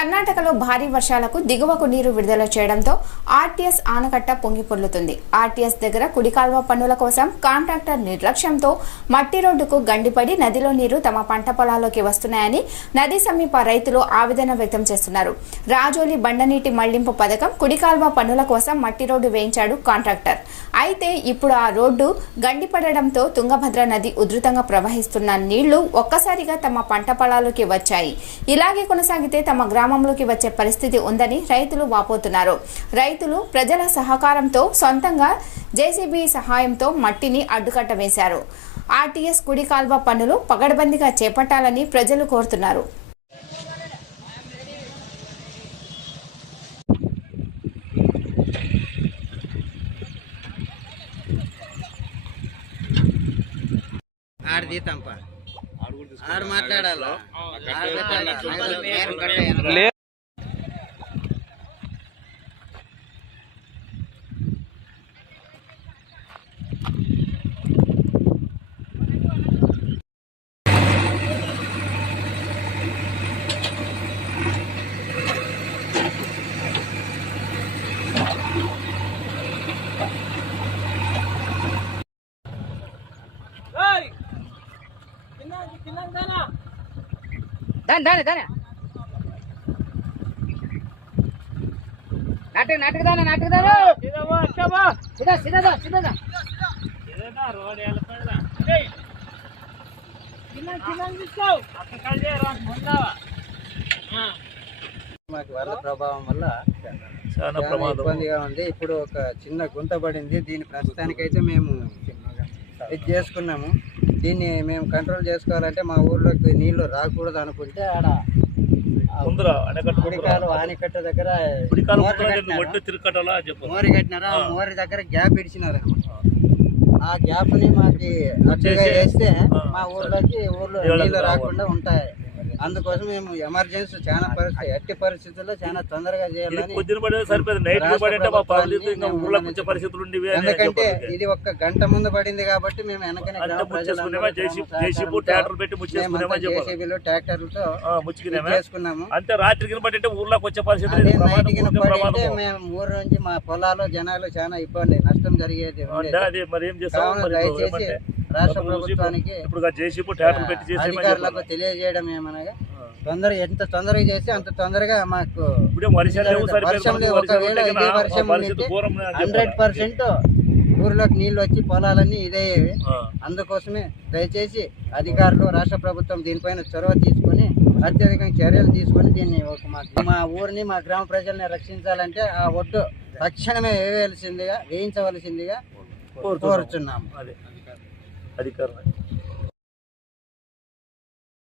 కర్ణాటకలో భారీ వర్షాలకు దిగువకు నీరు విడుదల చేయడంతో ఆర్టీఎస్ ఆనకట్ట పొంగిపొర్లుతుంది. ఆర్టీఎస్ దగ్గర కుడికాల్వ పనుల కోసం కాంట్రాక్టర్ నిర్లక్ష్యంతో మట్టి రోడ్డుకు గండిపడి నదిలో నీరు తమ పంట పొలాల్లోకి వస్తున్నాయని నది సమీప రైతులు ఆవేదన వ్యక్తం చేస్తున్నారు. రాజోలి బండనీటి మళ్లింపు పథకం కుడికాల్వ పనుల కోసం మట్టి రోడ్డు వేయించాడు కాంట్రాక్టర్. అయితే ఇప్పుడు ఆ రోడ్డు గండిపడడంతో తుంగభద్ర నది ఉధృతంగా ప్రవహిస్తున్న నీళ్లు ఒక్కసారిగా తమ పంట పొలాల్లోకి వచ్చాయి. ఇలాగే కొనసాగితే తమ గ్రామంలోకి వచ్చే పరిస్థితి ఉందని రైతులు వాపోతున్నారు. రైతులు ప్రజల సహకారంతో సొంతంగా జేసీబీ సహాయంతో మట్టిని అడ్డుకట్ట వేశారు. ఆర్టీఎస్ కుడి కాల్వ పనులు పగడ్బందీగా చేపట్టాలని ప్రజలు కోరుతున్నారు. మాకు వరద ప్రభావం వల్ల చాలా ఇబ్బందిగా ఉంది. ఇప్పుడు ఒక చిన్న గుంత పడింది. దీని ప్రస్తుతానికైతే మేము ఇది చేసుకున్నాము. దీన్ని మేము కంట్రోల్ చేసుకోవాలంటే మా ఊర్లోకి నీళ్లు రాకూడదు అనుకుంటే ఆడ కుడికాలు ఆనకట్ట దగ్గర మోరి కట్టినారా, ఆ మోరి దగ్గర గ్యాప్ ఇడిచినారు. ఆ గ్యాప్ ని మాకు అడ్డుగా వేస్తే మా ఊర్లోకి నీళ్లు రాకుండా ఉంటాయి. అందుకోసం మేము ఎమర్జెన్సీ చాలా ఎట్టి పరిస్థితుల్లో చాలా తొందరగా చేయాలని, ఎందుకంటే ఇది ఒక్క గంట ముందు పడింది కాబట్టి మేము వెనకనే జేసీబీలు ట్రాక్టర్లతో చేసుకున్నాము. అదే నైట్కి పడితే మేము ఊరు నుంచి మా పొలాలు జనాలు చాలా ఇబ్బంది నష్టం జరిగేది. దయచేసి రాష్ట్ర ప్రభుత్వానికి అధికారులకు తెలియజేయడం ఏమనగా ఎంత తొందరగా చేస్తే అంత తొందరగా మాకు వర్షం 100% ఊర్లోకి నీళ్లు వచ్చి పొలాలన్నీ ఇదయ్యేవి. అందుకోసమే దయచేసి అధికారులు రాష్ట్ర ప్రభుత్వం దీనిపైన చొరవ తీసుకొని అత్యధికంగా చర్యలు తీసుకొని దీన్ని మా ఊరిని మా గ్రామ ప్రజల్ని రక్షించాలంటే ఆ ఒడ్డు తక్షణమే వేయించవలసిందిగా కోరుచున్నాము. అధికారులు